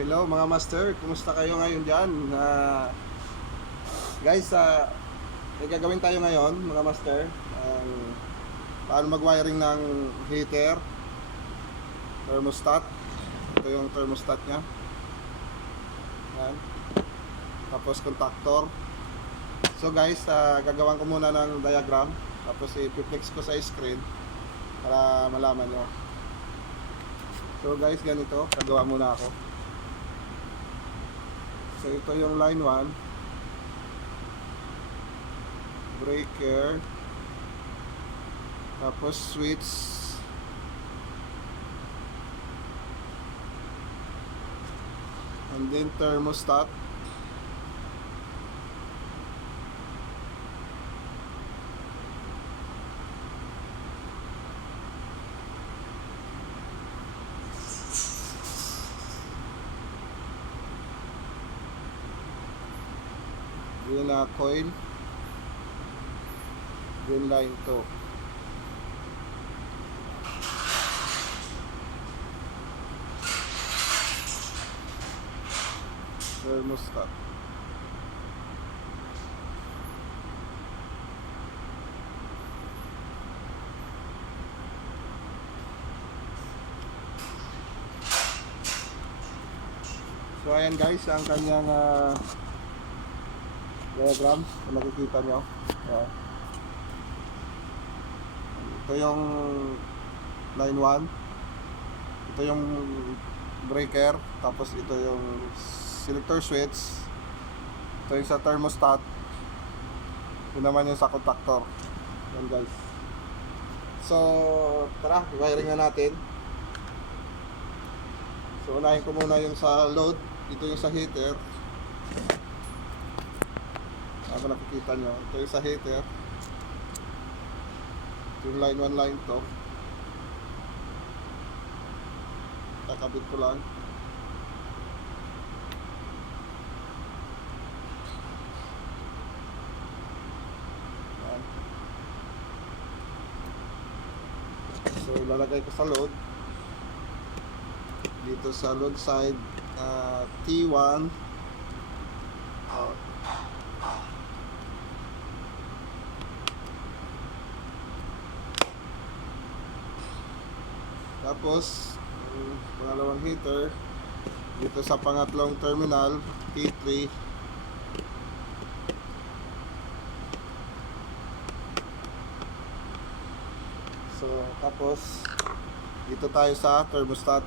Hello mga master, kumusta kayo ngayon dyan? Guys, may gagawin tayo ngayon mga master. Paano mag-wiring ng heater, thermostat. Ito yung thermostat nya. Yan. Tapos contactor. So guys, gagawan ko muna ng diagram. Tapos i-flex ko sa screen para malaman nyo. So guys, ganito, gagawa muna ako. So ito yung line 1, breaker, tapos switch, and then thermostat, yun na coil, then line 2. Thermostat. So ayan guys, ang kanyang diagram kung nakikita nyo. Ito yung line 1, ito yung breaker, tapos ito yung selector switch, ito yung sa thermostat, ito naman yung sa contactor. Yan guys. So tara, wiring na natin. So unahin ko muna yung sa load, ito yung sa heater. Ako nakikita nyo, ito yung sa heater, ito yung line 1, line 2. Kakabit ko lang. Yan. So ilalagay ko sa load, dito sa load side, T1 tapos pangalawang heater dito sa pangatlong terminal, T3. So tapos dito tayo sa thermostat.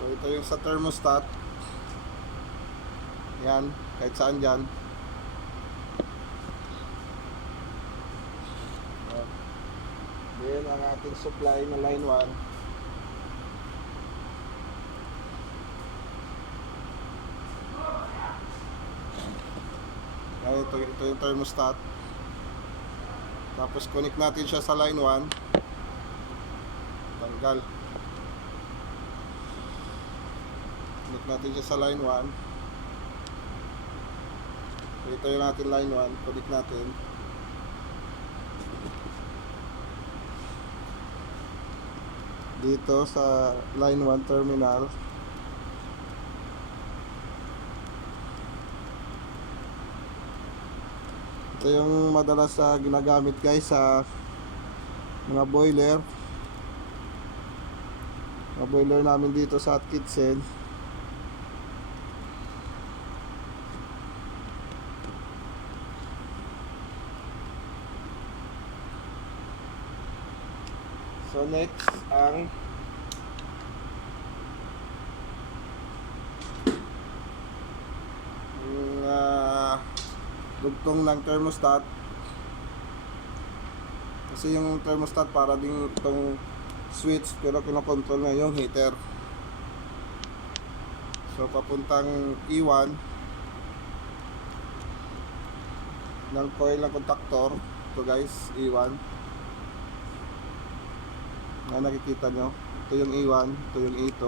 So ito yung sa thermostat. Yan, kahit saan dyan. Then ang ating supply na line 1. Yan, ito yung thermostat. Tapos connect natin siya sa line 1. Tanggal. Connect natin siya sa line 1. Ito yung ating line 1, connect natin. Dito sa line 1 terminal. Ito yung madalas ginagamit guys sa mga boiler. Mga boiler namin dito sa kitchen. So next ang dugtong ng thermostat, kasi yung thermostat para ding itong switch, pero kinokontrol na yung heater. So papuntang E1 ng coil ng contactor. Ito guys, E1 na nakikita nyo. Ito yung E1, ito yung E2.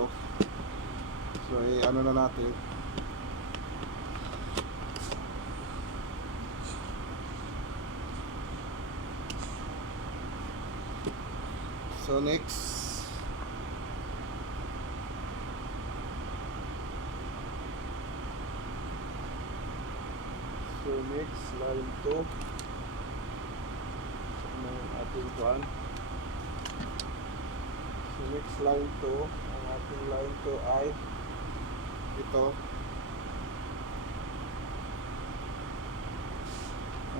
So ano na natin, So next, line 2. So ang ating kuan. So next line 2, ang ating line 2 ay ito.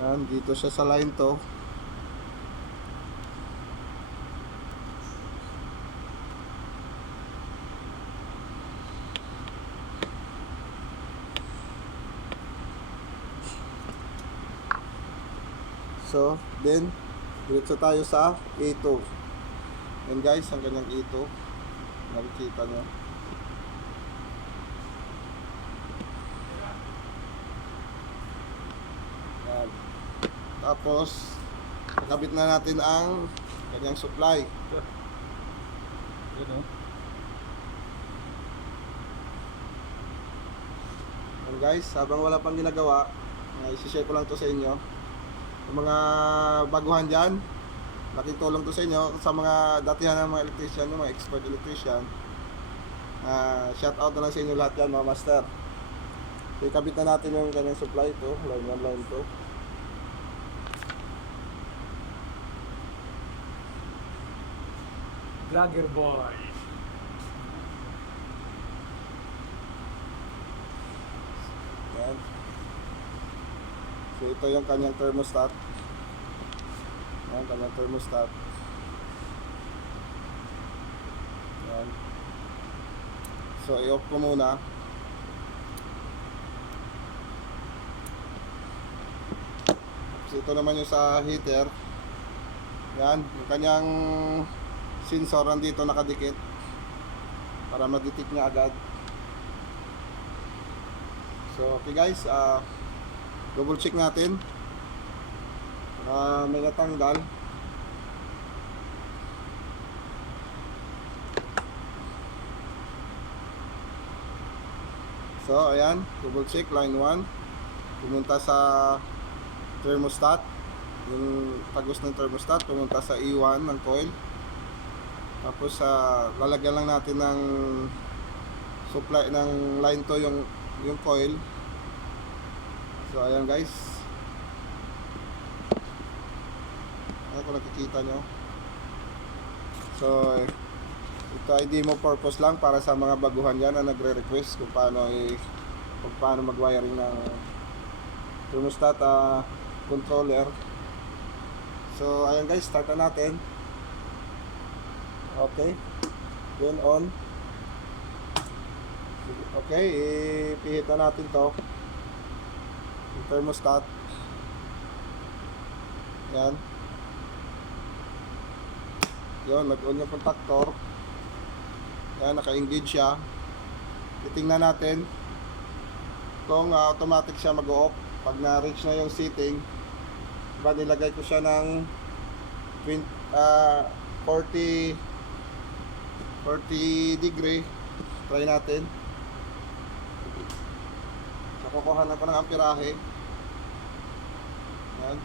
Yan, dito siya sa line 2. So, then diretso tayo sa A2. Yan guys, ang kanyang A2. Nakikita nyo. Yan. Tapos, nakabit na natin ang kanyang supply. Yan o. Yan guys, habang wala pang ginagawa, isi-share ko lang to sa inyo. Yung mga baguhan dyan, laking tulong to sa inyo. Sa mga datihan ng mga electrician, yung mga expert electrician, shout out na lang sa inyo lahat yan mga master. So ikabit na natin yung kanyang supply ito, line 1, line 2. Vlogger boy. Yan. So ito yung kanyang thermostat. Yan, kanyang thermostat. Yan. So i-off ko muna. So ito naman yung sa heater. Yan, yung kanyang sensor nandito nakadikit para ma-detect niya agad. So okay guys, double check natin. May natanggal. So ayan, double check line 1. Pumunta sa thermostat. Yung tagos ng thermostat pumunta sa E1 ng coil. Tapos lalagyan lang natin ng supply ng line 2 yung coil. So ayan guys. Ayan kung nakikita nyo. So ito ay demo purpose lang para sa mga baguhan dyan na nagre-request kung paano mag-wiring ng thermostat controller. So ayan guys, start na natin. Okay, then on. Okay, ipihit na natin to yung thermostat. Yan. Yun, nag-on yung contactor. Yan, naka-engage siya. Titingnan natin kung automatic siya mag-off. Pag na-reach na yung setting, diba, nilagay ko siya ng 40 degree. Try natin. Kukuhanan ko ng amperahe. Yan.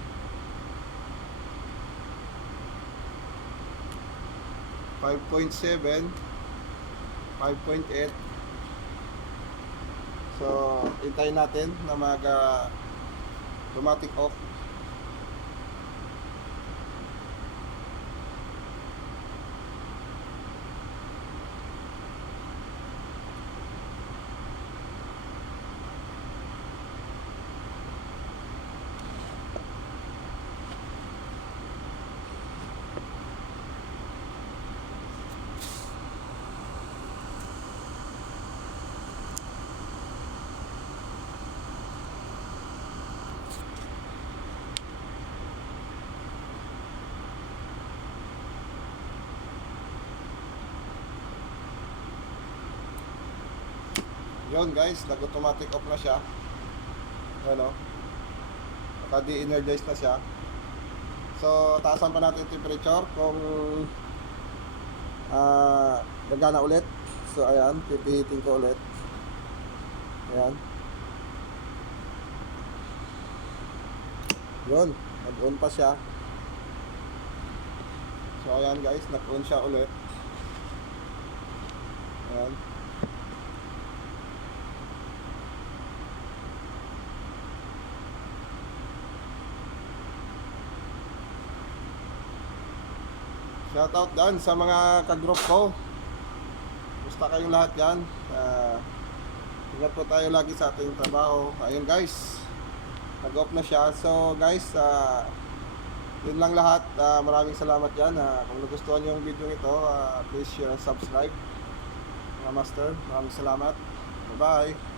.7, 5.8. So, hintayin natin na automatic off. Yun guys, nag-automatic off na siya. Ano? Naka-de-energize na siya. So, taasan pa natin yung temperature kung gagana ulit. So, ayan, pipihitin ko ulit. Ayan. Yun, nag-on pa siya. So ayan guys, nag-on siya ulit. Ayan. Shoutout dyan sa mga ka-group ko. Gusto kayong lahat dyan. Ingat po tayo lagi sa ating trabaho. Ayun guys, nag-off na siya. So guys, yun lang lahat. Maraming salamat dyan. Kung nagustuhan nyo yung video ito, please share and subscribe. Mga master, maraming salamat. Bye bye.